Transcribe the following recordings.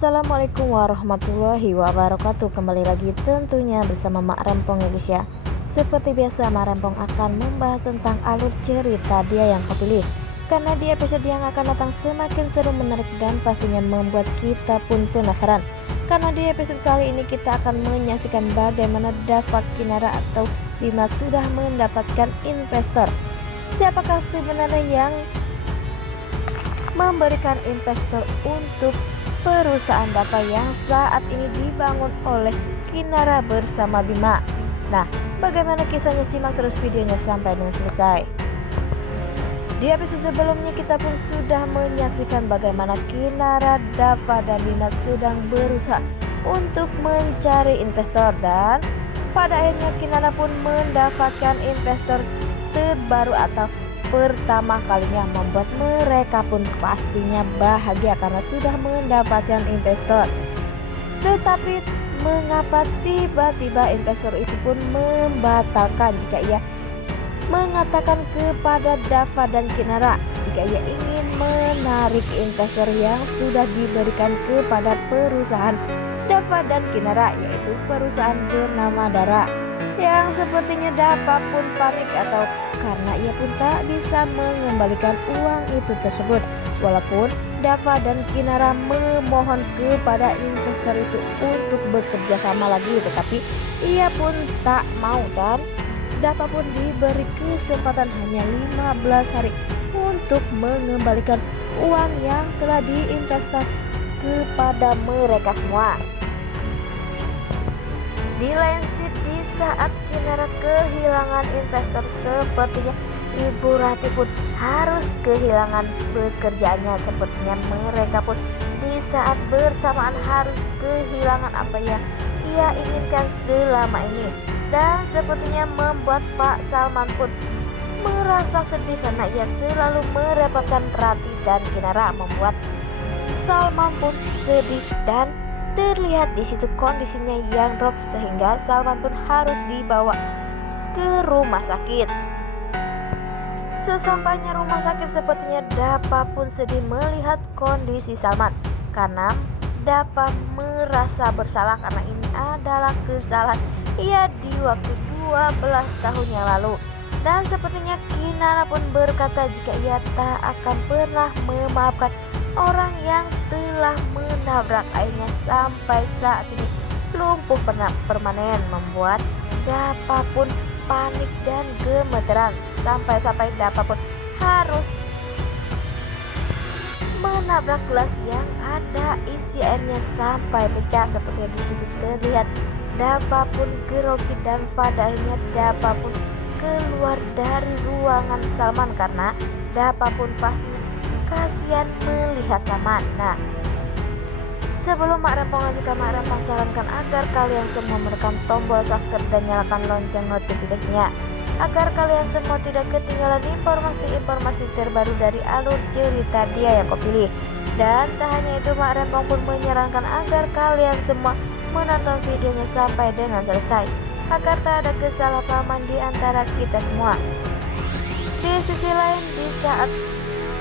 Assalamualaikum warahmatullahi wabarakatuh. Kembali lagi tentunya bersama Mak Rempong ya guys ya. Seperti biasa Mak Rempong akan membahas tentang alur cerita dia yang kau pilih. Karena di episode yang akan datang semakin seru, menarik dan pastinya membuat kita pun penasaran. Karena di episode kali ini kita akan menyaksikan bagaimana Dava, Kinara atau Bima sudah mendapatkan investor. Siapakah sebenarnya yang memberikan investor untuk perusahaan Dava yang saat ini dibangun oleh Kinara bersama Bima? Nah, bagaimana kisahnya? Simak terus videonya sampai dengan selesai. Di episode sebelumnya kita pun sudah menyaksikan bagaimana Kinara, Dava, dan Bima sedang berusaha untuk mencari investor, dan pada akhirnya Kinara pun mendapatkan investor terbaru atau pertama kalinya, membuat mereka pun pastinya bahagia karena sudah mendapatkan investor. Tetapi mengapa tiba-tiba investor itu pun membatalkan jika ia mengatakan kepada Dava dan Kinara jika ia ingin menarik investor yang sudah diberikan kepada perusahaan Dava dan Kinara, yaitu perusahaan bernama Dara, yang sepertinya Dava pun panik atau karena ia pun tak bisa mengembalikan uang itu tersebut. Walaupun Dava dan Kinara memohon kepada investor itu untuk bekerja sama lagi, tetapi ia pun tak mau, dan Dava pun diberi kesempatan hanya 15 hari untuk mengembalikan uang yang telah diinvestasi kepada mereka semua. Di lain sisi, saat Kinara kehilangan investor, sepertinya Ibu Rati pun harus kehilangan pekerjaannya. Sepertinya mereka pun di saat bersamaan harus kehilangan apa yang ia inginkan selama ini, dan sepertinya membuat Pak Salman pun merasa sedih karena ia selalu merepotkan Rati dan Kinara, membuat Salman pun sedih dan terlihat di situ kondisinya yang drop sehingga Salman pun harus dibawa ke rumah sakit. Sesampainya rumah sakit, sepertinya Dava pun sedih melihat kondisi Salman karena Dava merasa bersalah karena ini adalah kesalahan ia di waktu 12 tahun yang lalu. Dan sepertinya Kinara pun berkata jika ia tak akan pernah memaafkan orang yang telah menabrak ayahnya sampai saat ini lumpuh permanen, membuat Dava pun panik dan gemeteran sampai Dava pun harus menabrak gelas yang ada isi airnya sampai pecah. Seperti di situ terlihat Dava pun grogi, dan pada akhirnya Dava pun keluar dari ruangan Salman karena Dava pun pasti kasihan melihat Salman. Nah, sebelum Mak Rempong lanjutkan, Mak Rempong sarankan agar kalian semua menekan tombol subscribe dan nyalakan lonceng notifikasinya agar kalian semua tidak ketinggalan informasi-informasi terbaru dari alur cerita dia yang kau pilih. Dan tak hanya itu, Mak Rempong pun menyarankan agar kalian semua menonton videonya sampai dengan selesai agar tak ada kesalahpahaman di antara kita semua. Di sisi lain, di saat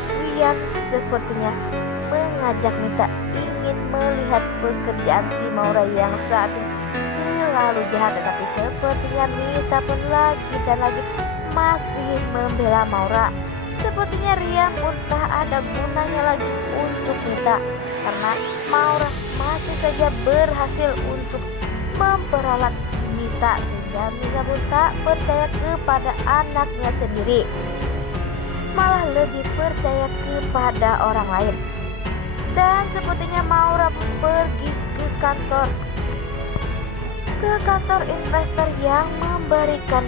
Wian sepertinya mengajak Mita ingin melihat pekerjaan si Maura yang saat ini selalu jahat, tetapi sepertinya Mita pun lagi dan lagi masih membela Maura. Sepertinya Rian pun tak ada gunanya lagi untuk Mita karena Maura masih saja berhasil untuk memperalat Mita sehingga Mita pun tak percaya kepada anaknya sendiri, malah lebih percaya kepada orang lain. Dan sepertinya Maura pun pergi ke kantor investor yang memberikan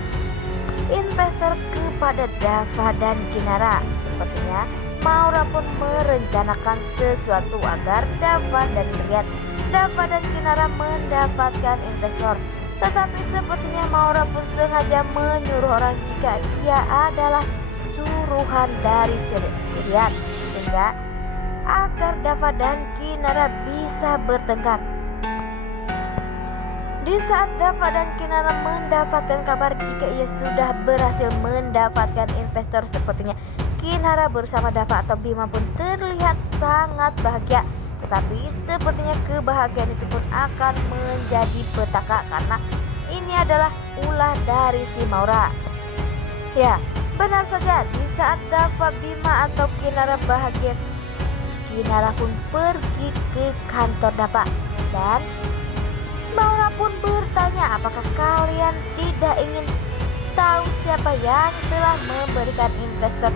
investor kepada Dava dan Kinara. Sepertinya Maura pun merencanakan sesuatu agar Dava dan Kinara mendapatkan investor. Tetapi sepertinya Maura pun sengaja menyuruh orang jika ia adalah suruhan dari Rian, sehingga agar Dava dan Kinara bisa bertengkar. Di saat Dava dan Kinara mendapatkan kabar jika ia sudah berhasil mendapatkan investor, sepertinya Kinara bersama Dava atau Bima pun terlihat sangat bahagia Tetapi sepertinya kebahagiaan itu pun akan menjadi petaka karena ini adalah ulah dari si Maura. Ya, benar saja, di saat Dava, Bima atau Kinara bahagia, Kinara pun pergi ke kantor Dava. Dan Maura pun bertanya, apakah kalian tidak ingin tahu siapa yang telah memberikan investor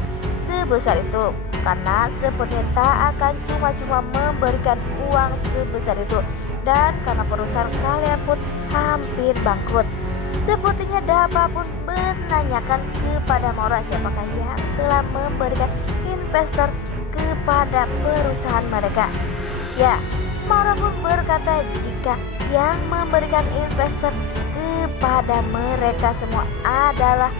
sebesar itu? Karena sepertinya tak akan cuma-cuma memberikan uang sebesar itu. Dan karena perusahaan kalian pun hampir bangkrut. Sepertinya Dava pun menanyakan kepada Maura siapakah yang telah memberikan investor kepada perusahaan mereka. Ya, Maura pun berkata jika yang memberikan investor kepada mereka semua adalah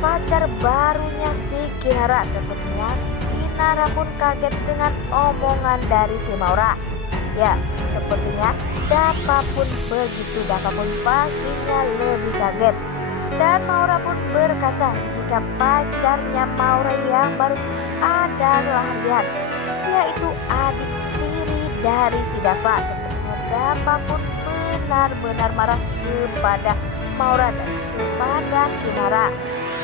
pacar barunya si Kinara. Sepertinya Kinara pun kaget dengan omongan dari si Maura. Ya, sepertinya Dava pun begitu. Dava pun pastinya lebih kaget. Dan Maura pun berkata jika pacarnya Maura yang baru adalah Rian, yaitu adik tiri dari si Dava. Sepertinya Dava pun benar-benar marah kepada Maura dan kepada Kinara.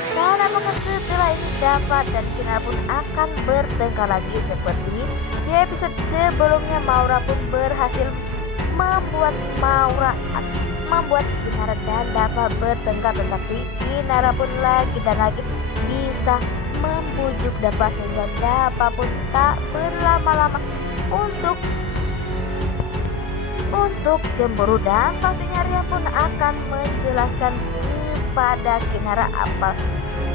Dan apakah setelah ini Dava dan Kinara pun akan bertengkar lagi? Seperti di episode sebelumnya, Maura pun berhasil membuat Kinara dan Dava bertengkar, tetapi Kinara pun lagi dan lagi bisa membujuk Dava sehingga Dava pun tak berlama-lama untuk cemburu. Dan pastinya Rian pun akan menjelaskan kepada Kinara apa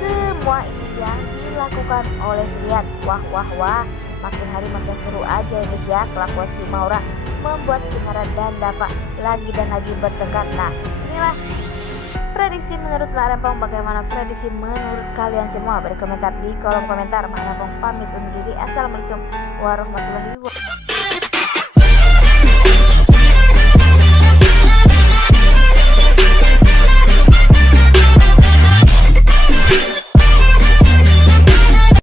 semua ini yang dilakukan oleh Rian. Wah, makin hari makin seru aja ya guys ya, kelakuan si Maura membuat Kinara dan Dava lagi dan lagi bertengkar. Nah, inilah prediksi menurut Nak Rempong. Bagaimana prediksi menurut kalian semua? Beri komentar di kolom komentar. Mak Rempong pamit undur diri. Assalamualaikum warahmatullahi wabarakatuh.